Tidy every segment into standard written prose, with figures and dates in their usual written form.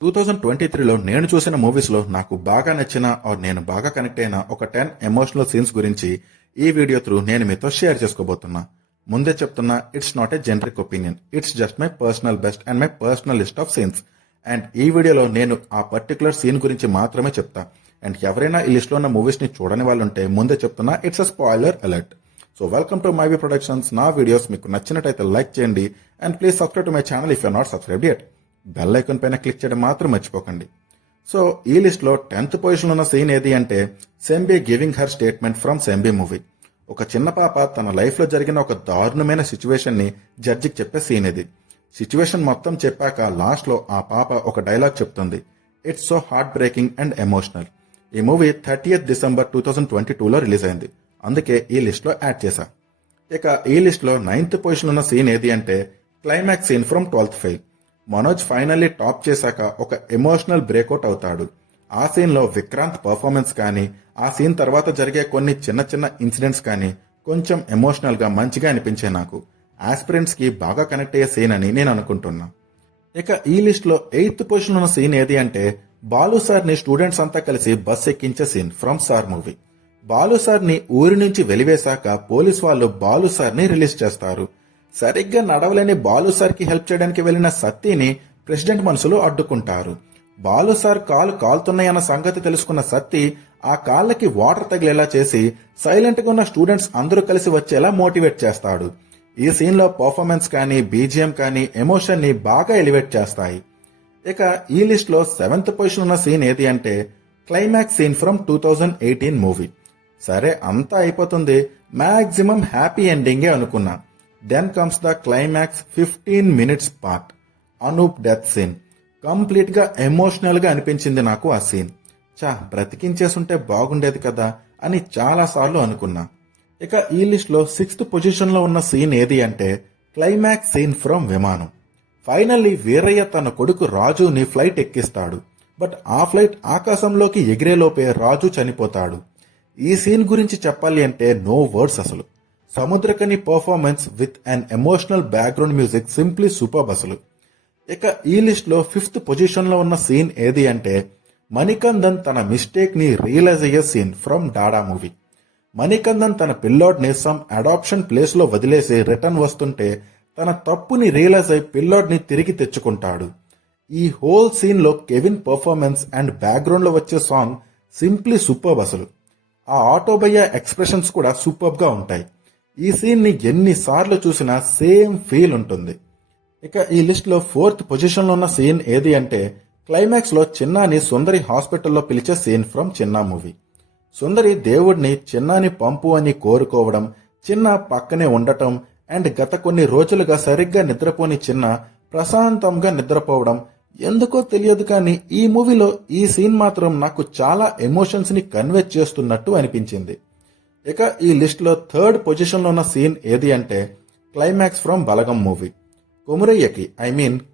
2023లో నేను చూసిన మూవీస్లో నాకు బాగా నచ్చిన నేను బాగా కనెక్ట్ అయిన ఒక 10 ఎమోషనల్ సీన్స్ గురించి ఈ వీడియో త్రూ నేను మీతో షేర్ చేసుకోబోతున్నా. ముందే చెప్తున్నా, it's not a generic opinion, it's just my personal best and my personal list of scenes. And ఈ వీడియోలో నేను ఆ పర్టికులర్ సీన్ గురించి మాత్రమే చెప్తా. అండ్ ఎవరైనా ఈ లిస్ట్లో ఉన్న మూవీస్ని చూడని వాళ్ళు ఉంటే ముందే చెప్తున్నా, it's a spoiler alert. So welcome to Myvi productions. నా వీడియోస్ మీకు నచ్చినట్టయితే లైక్ చేయండి and please subscribe to my channel if you not subscribe yet. Bell icon పైన క్లిక్ చేయడం మాత్రం మర్చిపోకండి. సో ఈ లిస్ట్ లో 10th పొజిషన్ ఉన్న సీన్ ఏది అంటే Sembi giving her statement from Sembi movie. ఒక చిన్న పాప తన లైఫ్ లో జరిగిన ఒక దారుణమైన సిచ్యువేషన్ ని జడ్జికి చెప్పే సీన్ ఇది. సిచ్యువేషన్ మొత్తం చెప్పాక లాస్ట్ లో ఆ పాప ఒక డైలాగ్ చెప్తుంది, it's so heart breaking and emotional. ఈ మూవీ 30th December 2022లో రిలీజ్ అయింది, అందుకే ఈ లిస్ట్ లో యాడ్ చేశా. ఇక ఈ లిస్ట్ లో 9th పొజిషన్ ఉన్న సీన్ ఏది అంటే climax scene from 12th fail. Manoj finally top చేశాక ఒక ఎమోషనల్ బ్రేక్అవుట్ అవుతాడు. ఆ సీన్ లో విక్రాంత్ పర్ఫార్మెన్స్ కానీ, ఆ సీన్ తర్వాత జరిగే కొన్ని చిన్న చిన్న ఇన్సిడెంట్స్ కానీ కొంచెం ఎమోషనల్ గా మంచిగా అనిపించే నాకు ఆస్పిరెంట్స్ కి బాగా కనెక్ట్ అయ్యే సీన్ అని నేను అనుకుంటున్నా. ఇక ఈ లిస్ట్ లో 8th పొజిషన్ ఉన్న సీన్ ఏది అంటే బాలు సార్ ని స్టూడెంట్స్ అంతా కలిసి బస్ ఎక్కించే scene from Sir movie. Balu sir ని ఊరి నుంచి వెలివేశాక పోలీస్ వాళ్ళు బాలు సార్ ని రిలీజ్ చేస్తారు. సరిగ్గా నడవలేని బాలు సార్ కి హెల్ప్ చేయడానికి వెళ్లిన సత్తిని ప్రెసిడెంట్ మనుషులు అడ్డుకుంటారు. బాలు సార్ కాలు కాలుతున్నాయన్న సంగతి తెలుసుకున్న సత్తి ఆ కాళ్ళకి వాటర్ తగిలేలా చేసి సైలెంట్ గా ఉన్న స్టూడెంట్స్ అందరూ కలిసి వచ్చేలా మోటివేట్ చేస్తాడు. ఈ సీన్ లో పర్ఫార్మెన్స్ కానీ, బీజిఎం కానీ ఎమోషన్ ని బాగా ఎలివేట్ చేస్తాయి. ఇక ఈ లిస్ట్ లో 7th పొజిషన్ ఉన్న సీన్ ఏది అంటే క్లైమాక్స్ సీన్ ఫ్రమ్ 2018 మూవీ. సరే అంతా అయిపోతుంది, మాక్సిమం హ్యాపీ ఎండింగే అనుకున్నా. Then comes the climax 15 minutes part, Anoop death scene. Complete గా ఎమోషనల్ గా అనిపించింది నాకు ఆ సీన్. బ్రతికించేసుంటే బాగుండేది కదా అని చాలా సార్లు అనుకున్నా. ఇక ఈ లిస్ట్ లో 6th పొజిషన్ లో ఉన్న సీన్ ఏది అంటే క్లైమాక్స్ సీన్ ఫ్రమ్ విమానం. ఫైనల్లీ వీరయ్య తన కొడుకు రాజుని ఫ్లైట్ ఎక్కిస్తాడు. బట్ ఆ ఫ్లైట్ ఆకాశంలోకి ఎగిరేలోపే రాజు చనిపోతాడు. ఈ సీన్ గురించి చెప్పాలి అంటే నో వర్డ్స్ అసలు. Samuthirakani performance with an emotional background music simply superb అసలు. ఇక ఈ లిస్ట్ లో 5th పొజిషన్ లో ఉన్న సీన్ ఏది అంటే మణికందన్ తన మిస్టేక్ ని రియలైజ్ అయ్యే scene from Dada movie. Manikandan తన పిల్లోడ్ని సమ్ అడాప్షన్ ప్లేస్ లో వదిలేసి రిటర్న్ వస్తుంటే తన తప్పుని రియలైజ్ అయి పిల్లోడ్ని తిరిగి తెచ్చుకుంటాడు. ఈ హోల్ సీన్ లో కెవిన్ పర్ఫార్మెన్స్ అండ్ బ్యాక్గ్రౌండ్ లో వచ్చే సాంగ్ సింప్లీ సూపర్బ్ అసలు. ఆ ఆటోబయ్య ఎక్స్ప్రెషన్స్ కూడా సూపర్బ్ గా ఉంటాయి. ఈ సీన్ ని ఎన్నిసార్లు చూసినా సేమ్ ఫీల్ ఉంటుంది. ఇక ఈ లిస్ట్ లో 4th పొజిషన్ లో ఉన్న సీన్ ఏది అంటే క్లైమాక్స్ లో చిన్నాని సుందరి హాస్పిటల్లో పిలిచే సీన్ ఫ్రమ్ చిన్నా మూవీ. సుందరి దేవుడిని చిన్నాని పంపు అని కోరుకోవడం, చిన్న పక్కనే ఉండటం అండ్ గత కొన్ని రోజులుగా సరిగ్గా నిద్రపోని చిన్న ప్రశాంతంగా నిద్రపోవడం ఎందుకో తెలియదు కానీ ఈ మూవీలో ఈ సీన్ మాత్రం నాకు చాలా ఎమోషన్స్ ని కన్వే చేస్తున్నట్టు అనిపించింది. ఇక ఈ లిస్ట్ లో 3rd పొజిషన్ లో ఉన్న సీన్ ఏది అంటే క్లైమాక్స్ ఫ్రమ్ బలగం మూవీ. కుమరయ్యకి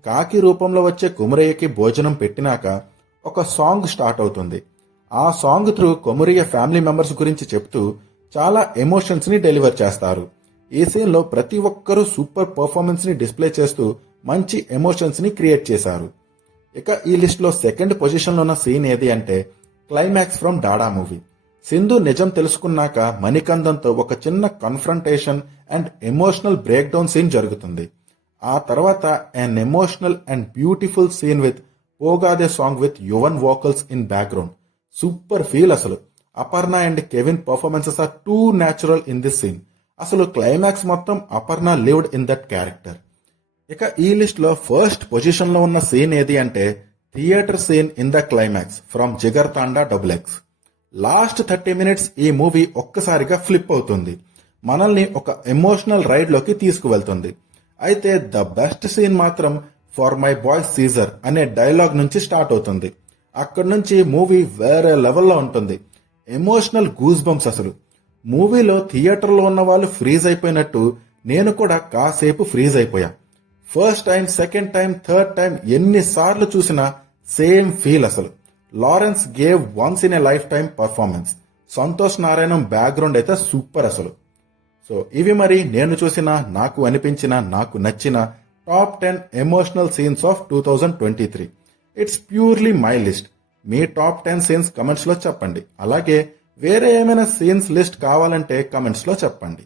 కాకి రూపంలో వచ్చే కుమరయ్యకి భోజనం పెట్టినాక ఒక సాంగ్ స్టార్ట్ అవుతుంది. ఆ song through Kumaraiah family members గురించి చెప్తూ చాలా ఎమోషన్స్ ని డెలివర్ చేస్తారు. ఈ సీన్ లో ప్రతి ఒక్కరూ సూపర్ పర్ఫార్మెన్స్ ని డిస్ప్లే చేస్తూ మంచి ఎమోషన్స్ ని క్రియేట్ చేశారు. ఇక ఈ లిస్ట్ లో 2nd పొజిషన్ లో ఉన్న సీన్ ఏది అంటే climax from Dada movie. Sindhu నిజం తెలుసుకున్నాక మణికందన్తో ఒక చిన్న confrontation and emotional break down scene జరుగుతుంది. ఆ తర్వాత an emotional and beautiful scene with Pogaadhe song with Yuvan vocals in background. Super feel అసలు. Aparna and Kevin performances are too natural in this scene. అసలు క్లైమాక్స్ మొత్తం Aparna lived in that character. ఇక ఈ list లో 1st position లో ఉన్న సీన్ ఏది అంటే theatre scene in the climax from Jigarthanda XX. Last 30 minutes ఈ మూవీ ఒక్కసారిగా ఫ్లిప్ అవుతుంది. మనల్ని ఒక ఎమోషనల్ రైడ్ లోకి తీసుకువెళ్తుంది. అయితే ద బెస్ట్ సీన్ మాత్రం ఫర్ మై బాయ్ సీజర్ అనే డైలాగ్ నుంచి స్టార్ట్ అవుతుంది. అక్కడి నుంచి మూవీ వేరే లెవెల్లో ఉంటుంది. ఎమోషనల్ గూస్ బంప్స్ అసలు. మూవీలో థియేటర్లో ఉన్న వాళ్ళు ఫ్రీజ్ అయిపోయినట్టు నేను కూడా కాసేపు ఫ్రీజ్ అయిపోయా. First time, second time, third time ఎన్నిసార్లు చూసినా సేమ్ ఫీల్ అసలు. Lawrence gave once in a life time performance. Santosh నారాయణం బ్యాక్గ్రౌండ్ అయితే సూపర్ అసలు. సో ఇవి మరి నేను చూసిన, నాకు అనిపించిన, నాకు నచ్చిన top 10 emotional scenes of 2023. It's purely my list. మీ టాప్ 10 సీన్స్ కమెంట్స్లో చెప్పండి. అలాగే వేరే ఏమైనా సీన్స్ లిస్ట్ కావాలంటే కమెంట్స్లో చెప్పండి.